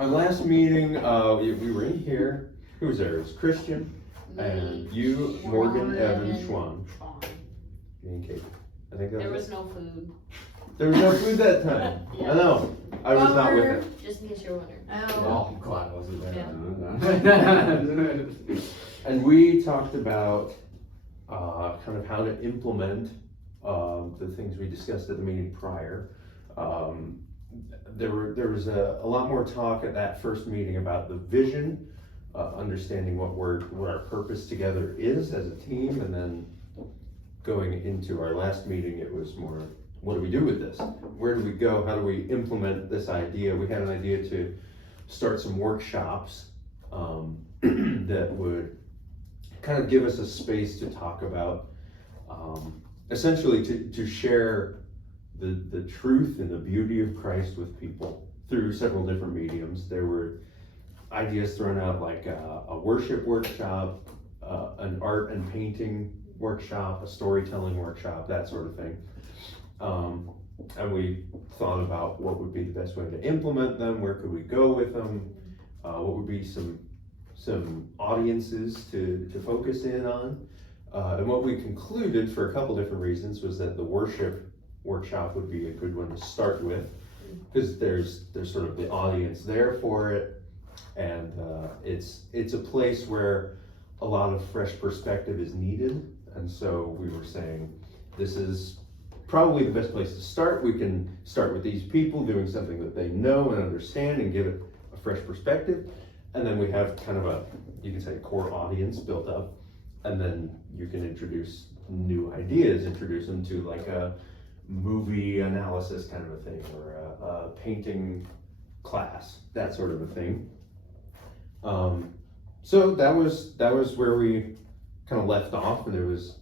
Our last meeting, we were in here. Who was there? It was Christian and you, Morgan, Evan, Schwan. Me and Kate. I think that There was was it. no food. There was no food that time. Yeah. I know. I was not with it. Just in case you're wondering. Well, I'm glad I wasn't there. And we talked about kind of how to implement the things we discussed at the meeting prior. There was a lot more talk at that first meeting about the vision, understanding what our purpose together is as a team, and then going into our last meeting, it was more, what do we do with this? Where do we go? How do we implement this idea? We had an idea to start some workshops that would kind of give us a space to talk about, essentially to share the truth and the beauty of Christ with people through several different mediums. There were ideas thrown out like a worship workshop, an art and painting workshop, a storytelling workshop, that sort of thing. And we thought about what would be the best way to implement them, where could we go with them, what would be some audiences to focus in on. And what we concluded for a couple different reasons was that the worship workshop would be a good one to start with, because there's sort of the audience there for it, and it's a place where a lot of fresh perspective is needed. And so we were saying, this is probably the best place to start. We can start with these people doing something that they know and understand and give it a fresh perspective. And then we have kind of you can say, core audience built up. And then you can introduce new ideas, introduce them to like a movie analysis kind of a thing, or a painting class, that sort of a thing. So that was where we kind of left off, and it was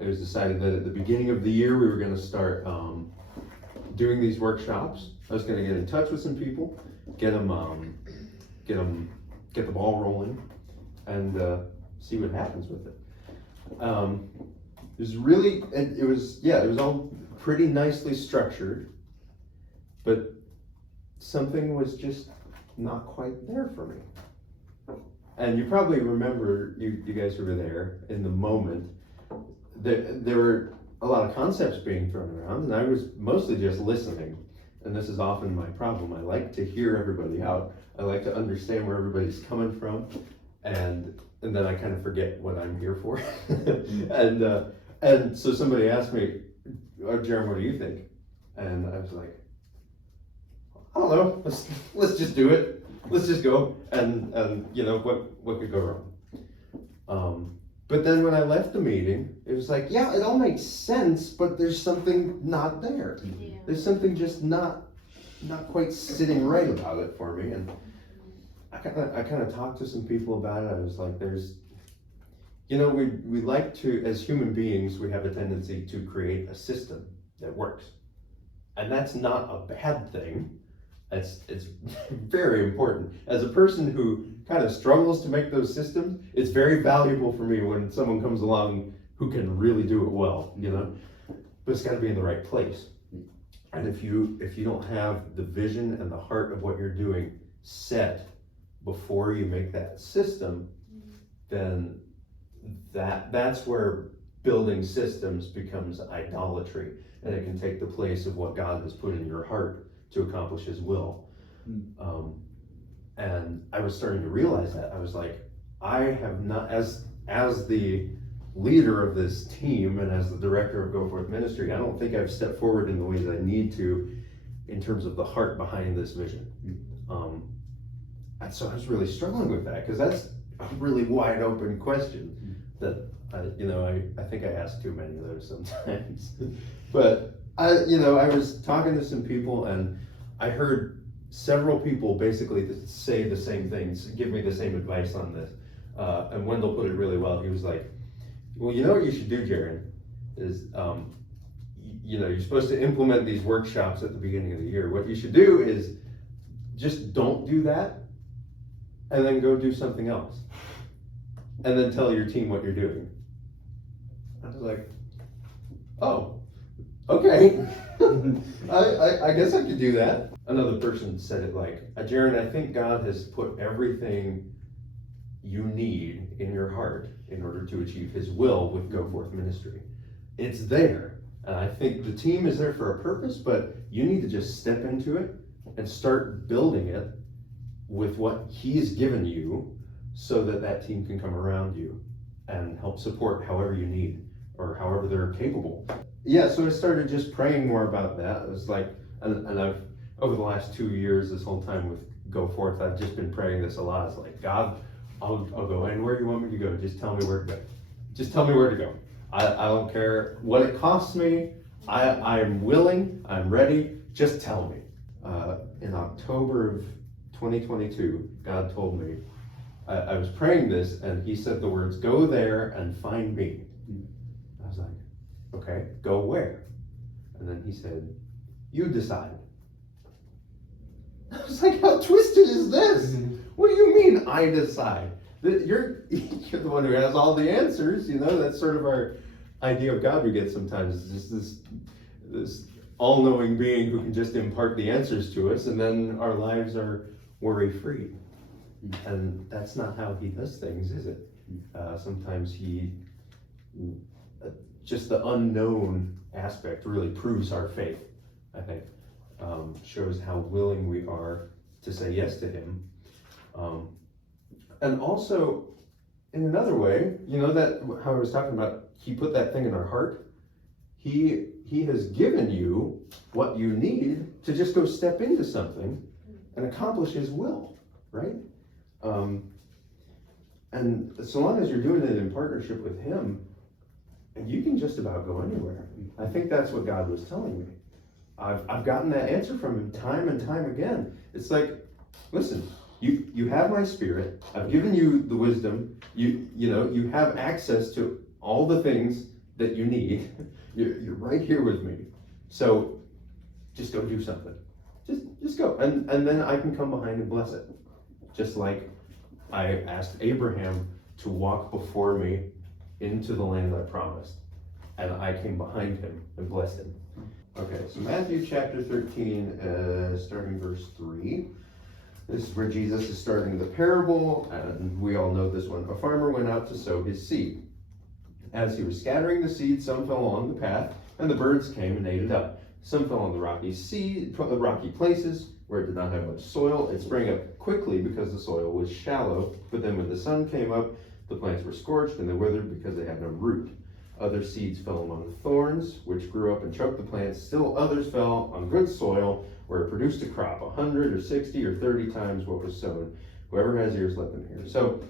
decided that at the beginning of the year we were going to start doing these workshops. I was going to get in touch with some people, get the ball rolling, and see what happens with it. It was all pretty nicely structured, but something was just not quite there for me. And you probably remember, you guys who were there in the moment, there were a lot of concepts being thrown around, and I was mostly just listening. And this is often my problem. I like to hear everybody out. I like to understand where everybody's coming from, and then I kind of forget what I'm here for. And so somebody asked me, "Oh, Jeremy, what do you think?" And I was like, "I don't know. Let's just do it. Let's just go." And you know what could go wrong? But then when I left the meeting, it was like, yeah, it all makes sense, but there's something not there. Yeah. There's something just not quite sitting right about it for me. And I kind of talked to some people about it. I was like, we like to, as human beings, we have a tendency to create a system that works. And that's not a bad thing. It's very important. As a person who kind of struggles to make those systems, it's very valuable for me when someone comes along who can really do it well, you know? But it's got to be in the right place. And if you don't have the vision and the heart of what you're doing set before you make that system, then that's where building systems becomes idolatry, and it can take the place of what God has put in your heart to accomplish His will. And I was starting to realize that. I was like, I have not, as the leader of this team and as the director of Go Forth Ministry, I don't think I've stepped forward in the ways I need to in terms of the heart behind this vision. And so I was really struggling with that, because that's a really wide open question that I think I ask too many of those sometimes. But I was talking to some people, and I heard several people basically say the same things, give me the same advice on this. And Wendell put it really well. He was like, well, you know what you should do, Jaron, is you're supposed to implement these workshops at the beginning of the year. What you should do is just don't do that, and then go do something else. And then tell your team what you're doing. I was like, oh, Okay. I guess I could do that. Another person said it like, Jaron, I think God has put everything you need in your heart in order to achieve his will with Go Forth Ministry. It's there. And I think the team is there for a purpose, but you need to just step into it and start building it with what he's given you so that that team can come around you and help support however you need or however they're capable. Yeah, so I started just praying more about that. It was like, and I've, over the last 2 years, this whole time with Go Forth, I've just been praying this a lot. It's like, God, I'll go anywhere you want me to go. Just tell me where to go. Just tell me where to go. I don't care what it costs me. I'm willing, I'm ready. Just tell me. In October of 2022, God told me, I was praying this and he said the words, go there and find me. I was like, okay, go where? And then he said, you decide. I was like, how twisted is this? What do you mean I decide? You're the one who has all the answers, you know, that's sort of our idea of God we get sometimes. It's just this all-knowing being who can just impart the answers to us and then our lives are worry-free. And that's not how he does things, is it? Sometimes he, just the unknown aspect really proves our faith, I think. Shows how willing we are to say yes to him. And also, in another way, you know, that how I was talking about, he put that thing in our heart. He has given you what you need to just go step into something and accomplish his will, right? And so long as you're doing it in partnership with him, you can just about go anywhere. I think that's what God was telling me. I've gotten that answer from him time and time again. It's like, listen, you have my spirit. I've given you the wisdom. You know, you have access to all the things that you need. You're right here with me. So just go do something. Just go. And then I can come behind and bless it. Just like I asked Abraham to walk before me into the land I promised. And I came behind him and blessed him. Okay, so Matthew chapter 13, starting verse 3. This is where Jesus is starting the parable, and we all know this one. A farmer went out to sow his seed. As he was scattering the seed, some fell along the path, and the birds came and ate it up. Some fell on the rocky places where it did not have much soil. It sprang up quickly because the soil was shallow, but then when the sun came up, the plants were scorched and they withered because they had no root. Other seeds fell among thorns, which grew up and choked the plants. Still others fell on good soil, where it produced a crop, 100 or 60 or 30 times what was sown. Whoever has ears, let them hear. So,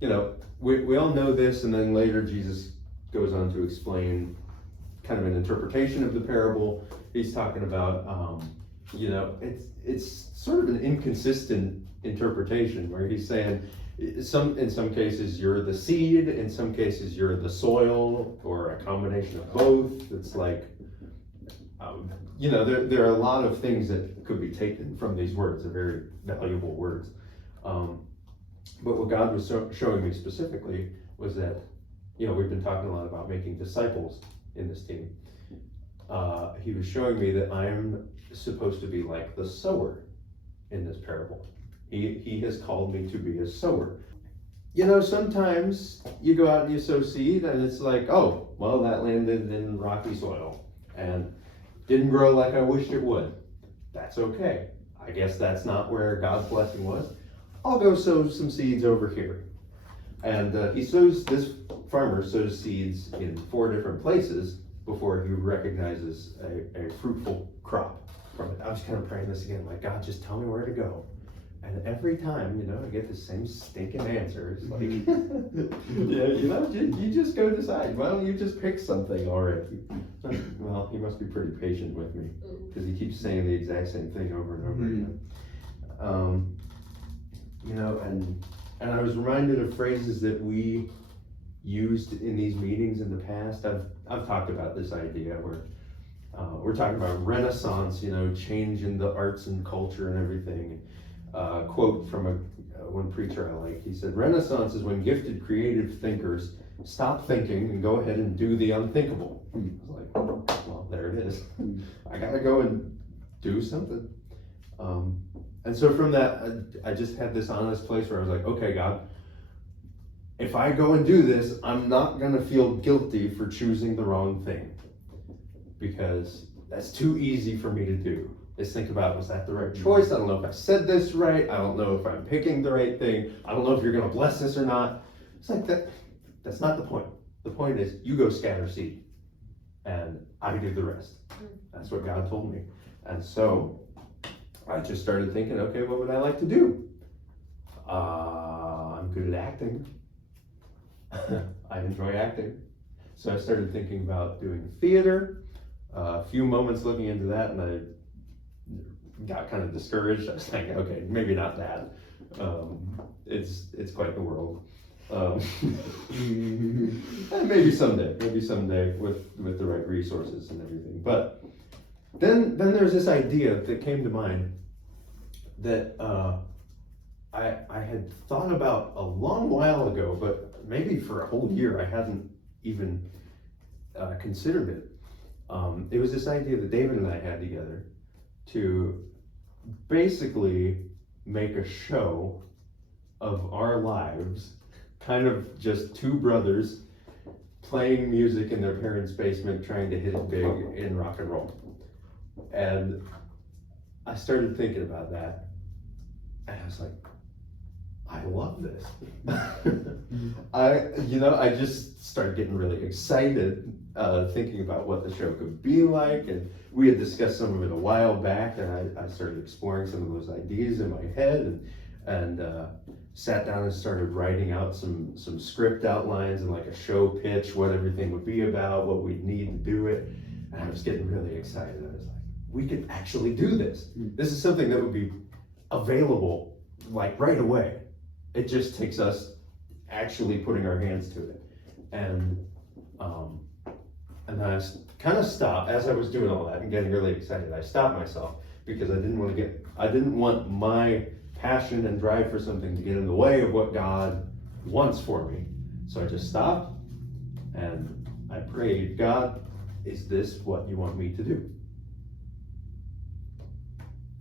you know, we all know this, and then later Jesus goes on to explain kind of an interpretation of the parable. He's talking about, you know, it's sort of an inconsistent interpretation where he's saying, in some cases you're the seed, in some cases you're the soil, or a combination of both. It's like, you know, there are a lot of things that could be taken from these words. They're very valuable words. But what God was showing me specifically was that, you know, we've been talking a lot about making disciples in this team. He was showing me that I'm supposed to be like the sower in this parable. He has called me to be a sower. You know, sometimes you go out and you sow seed and it's like, oh, well, that landed in rocky soil and didn't grow like I wished it would. That's okay. I guess that's not where God's blessing was. I'll go sow some seeds over here. And this farmer sows seeds in 4 different places before he recognizes a fruitful crop from it. I was kind of praying this again, like, God, just tell me where to go. And every time, you know, I get the same stinking answer. It's like, yeah, you know, you just go decide. Why don't you just pick something already? Well, he must be pretty patient with me because he keeps saying the exact same thing over and over again. You know, and I was reminded of phrases that we used in these meetings in the past. I've talked about this idea where we're talking about Renaissance, you know, change in the arts and culture and everything. Quote from one preacher I like. He said, Renaissance is when gifted creative thinkers stop thinking and go ahead and do the unthinkable. I was like, well, there it is. I gotta go and do something. And so from that, I just had this honest place where I was like, okay, God, if I go and do this, I'm not gonna feel guilty for choosing the wrong thing, because that's too easy for me to do. Is think about, was that the right choice? I don't know if I said this right. I don't know if I'm picking the right thing. I don't know if you're gonna bless this or not. It's like that. That's not the point. The point is, you go scatter seed, and I do the rest. That's what God told me. And so I just started thinking, okay, what would I like to do? I'm good at acting. I enjoy acting. So I started thinking about doing theater. A few moments looking into that, and I got kind of discouraged. I was like, okay, maybe not that. It's quite the world. And maybe someday with the right resources and everything. But then there's this idea that came to mind that I had thought about a long while ago, but maybe for a whole year I hadn't even considered it. It was this idea that David and I had together to basically make a show of our lives, kind of just two brothers playing music in their parents' basement, trying to hit it big in rock and roll. And I started thinking about that, and I was like, I love this. I just started getting really excited, thinking about what the show could be like, and we had discussed some of it a while back, and I started exploring some of those ideas in my head, and sat down and started writing out some script outlines and like a show pitch, what everything would be about, what we'd need to do it, and I was getting really excited. I was like, we could actually do this. This is something that would be available like right away. It just takes us actually putting our hands to it. And I kind of stopped as I was doing all that and getting really excited. I stopped myself because I didn't want my passion and drive for something to get in the way of what God wants for me. So I just stopped and I prayed, God, is this what you want me to do?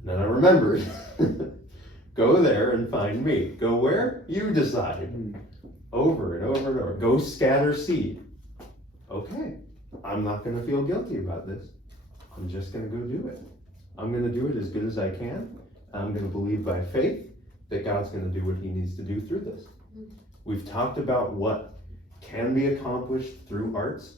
And then I remembered, go there and find me. Go where? You decide. Over and over and over. Go scatter seed. Okay, I'm not going to feel guilty about this. I'm just going to go do it. I'm going to do it as good as I can. I'm going to believe by faith that God's going to do what he needs to do through this. We've talked about what can be accomplished through arts,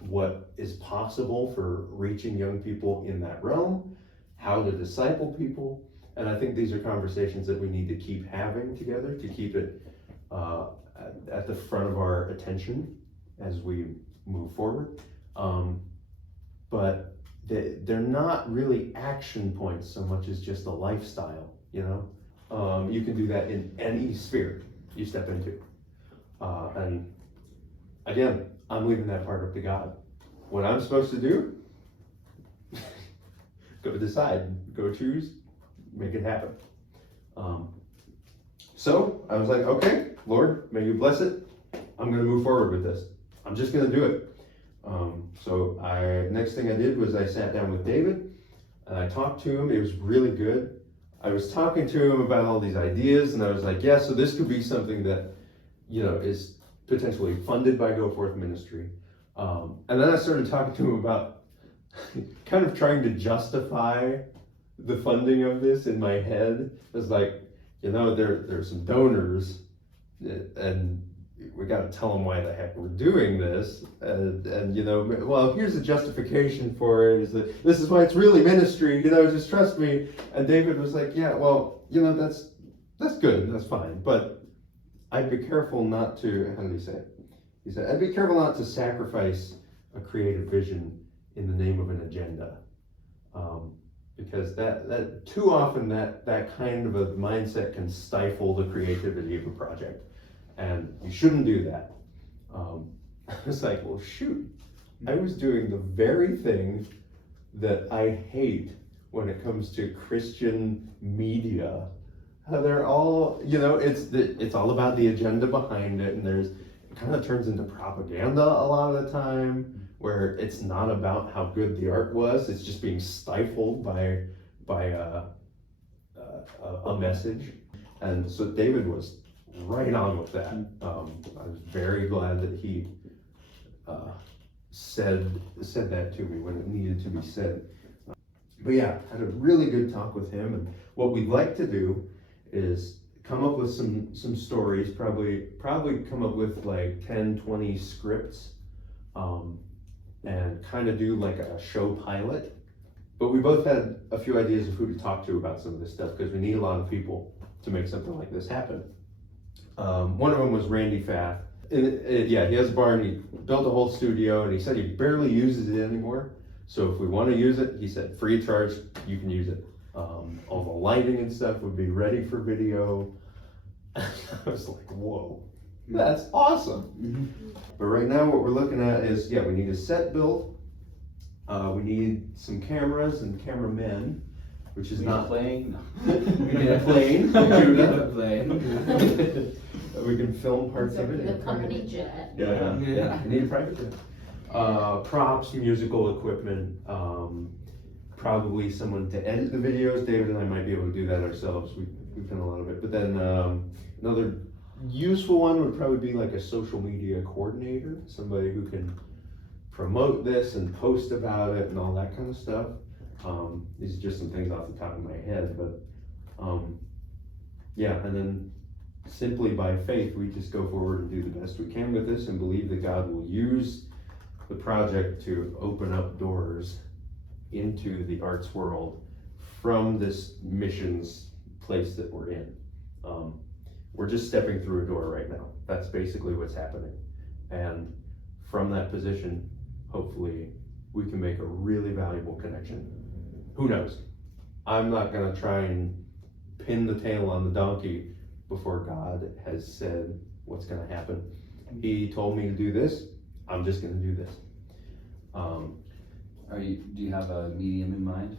what is possible for reaching young people in that realm, how to disciple people. And I think these are conversations that we need to keep having together, to keep it at the front of our attention as we move forward. But they're not really action points so much as just a lifestyle, you know? You can do that in any sphere you step into. And again, I'm leaving that part up to God. What I'm supposed to do, go decide, go choose, make it happen. So I was like, okay, Lord, may you bless it. I'm gonna move forward with this. I'm just gonna do it. So next thing I did was I sat down with David and I talked to him. It was really good. I was talking to him about all these ideas, and I was like, yeah, so this could be something that, you know, is potentially funded by Go Forth Ministry. And then I started talking to him about kind of trying to justify the funding of this in my head. It was like, you know, there's some donors, and we got to tell them why the heck we're doing this, and you know, well, here's the justification for it, is that this is why it's really ministry, you know, just trust me. And David was like, yeah, well, you know, that's good, that's fine, but I'd be careful not to, how did he say it? He said, I'd be careful not to sacrifice a creative vision in the name of an agenda. Because that too often that kind of a mindset can stifle the creativity of a project. And you shouldn't do that. I was like, well, shoot, I was doing the very thing that I hate when it comes to Christian media. How they're all, you know, it's all about the agenda behind it, and it kind of turns into propaganda a lot of the time. where it's not about how good the art was, it's just being stifled by a message. And so David was right on with that. I was very glad that he said that to me when it needed to be said. But yeah, had a really good talk with him, and what we'd like to do is come up with some stories, probably come up with like 10, 20 scripts, and kind of do like a show pilot. But we both had a few ideas of who to talk to about some of this stuff, because we need a lot of people to make something like this happen. One of them was Randy Fath. Yeah, he has a barn, he built a whole studio, and he said he barely uses it anymore. So if we want to use it, he said, free of charge, you can use it. All the lighting and stuff would be ready for video. I was like, whoa, that's awesome. But right now what we're looking at is, yeah, we need a set built. We need some cameras and cameramen, which is not playing. we need a plane. Judah. Plane. We can film parts of it. The company jet. Yeah. We need a private jet. Props, musical equipment, probably someone to edit the videos. David and I might be able to do that ourselves. We've done a lot of it. But then another useful one would probably be like a social media coordinator, somebody who can promote this and post about it and all that kind of stuff. These are just some things off the top of my head, but yeah, and then simply by faith, we just go forward and do the best we can with this and believe that God will use the project to open up doors into the arts world from this missions place that we're in. We're just stepping through a door right now. That's basically what's happening. And from that position, hopefully we can make a really valuable connection. Who knows? I'm not gonna try and pin the tail on the donkey before God has said what's gonna happen. He told me to do this, I'm just gonna do this. Do you have a medium in mind?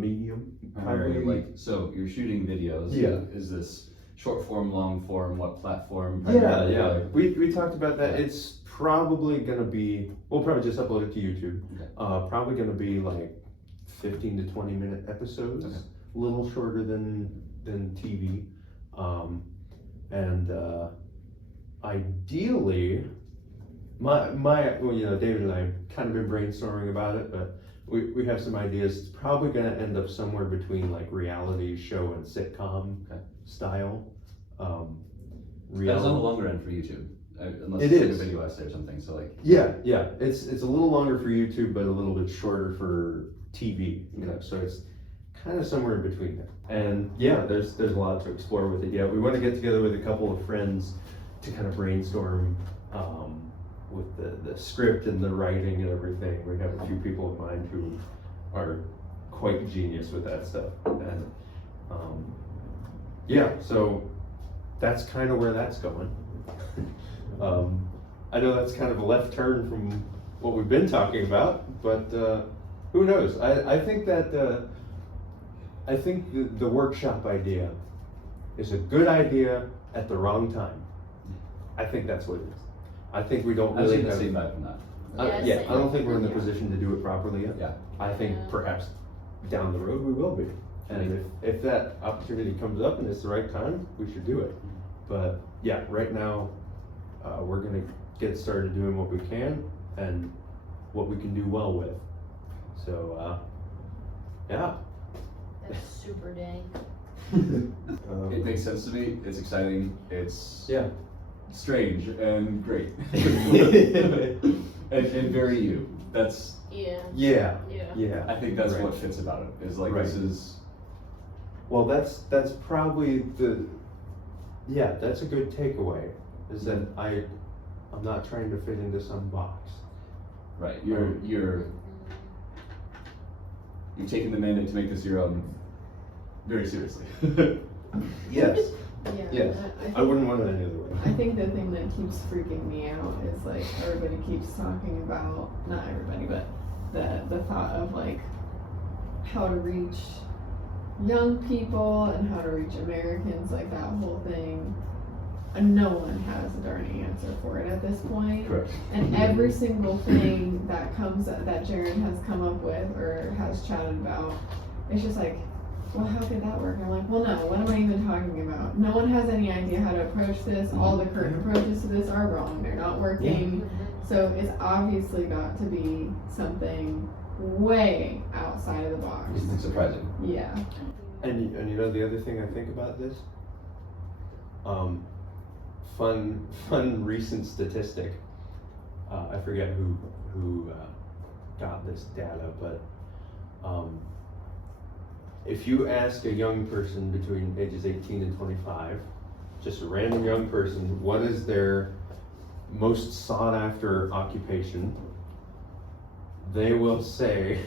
Medium, Probably like, so you're shooting videos. Yeah. Is this short form, long form, what platform? Yeah. Like, We talked about that. Yeah. It's probably gonna be, we'll probably just upload it to YouTube. Okay. Probably gonna be like 15 to 20 minute episodes, Okay. a little shorter than TV. Ideally, well, you know, David and I kind of been brainstorming about it, but we have some ideas. It's probably gonna end up somewhere between like reality show and sitcom style. That's on the longer end for YouTube, unless It it's is. like a video essay or something. So like. Yeah, it's a little longer for YouTube, but a little bit shorter for TV. You know, so it's kind of somewhere in between there. And yeah, there's a lot to explore with it. Yeah, we want to get together with a couple of friends to kind of brainstorm with the script and the writing and everything. We have a few people in mind who are quite genius with that stuff. And yeah, so that's kind of where that's going. I know that's kind of a left turn from what we've been talking about, but who knows? I think that the workshop idea is a good idea at the wrong time. I think that's what it is. I think we don't I've really seen the have, same vibe from that. yeah, I don't think we're in the Yeah. position to do it properly yet. Yeah. I think Yeah. perhaps down the road we will be. And if that opportunity comes up and it's the right time, we should do it. But yeah, right now, we're gonna get started doing what we can and what we can do well with. So, yeah. That's super dang. It makes sense to me. It's exciting. It's Yeah. strange and great. and very you. That's. Yeah. Yeah. Yeah. Yeah. I think that's Right. what fits about it. Is like Right. this is. Well, that's probably that's a good takeaway, is that I'm not trying to fit into some box. Right. You're taking the mandate to make this your own very seriously. Yes. Yeah. Yes. I I wouldn't want it any other way. I think the thing that keeps freaking me out is like everybody keeps talking about, not everybody, but the thought of like how to reach young people and how to reach Americans, like that whole thing. no one has a darn answer for it at this point. Correct. And every single thing that Jared has come up with or has chatted about, it's just like, well, how could that work? And I'm like, well, no, what am I even talking about? No one has any idea how to approach this. All the current approaches to this are wrong. They're not working. So it's obviously got to be something way outside of the box. It's surprising. Yeah. And you know the other thing I think about this? Fun recent statistic. I forget who got this data, but if you ask a young person between ages 18 and 25, just a random young person, what is their most sought after occupation, they will say,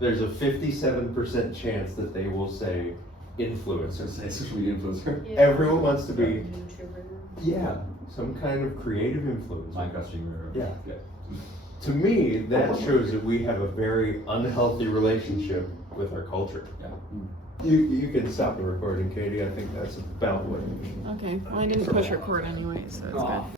there's a 57% chance that they will say influencer. Say social media influencer. Yeah. Everyone wants to be, YouTuber. yeah, some kind of creative influencer. Minecraft streamer. Yeah. To me, that shows that we have a very unhealthy relationship with our culture. Yeah. You can stop the recording, Katie. I think that's about what. Okay. Well, I didn't push record anyway, so it's good.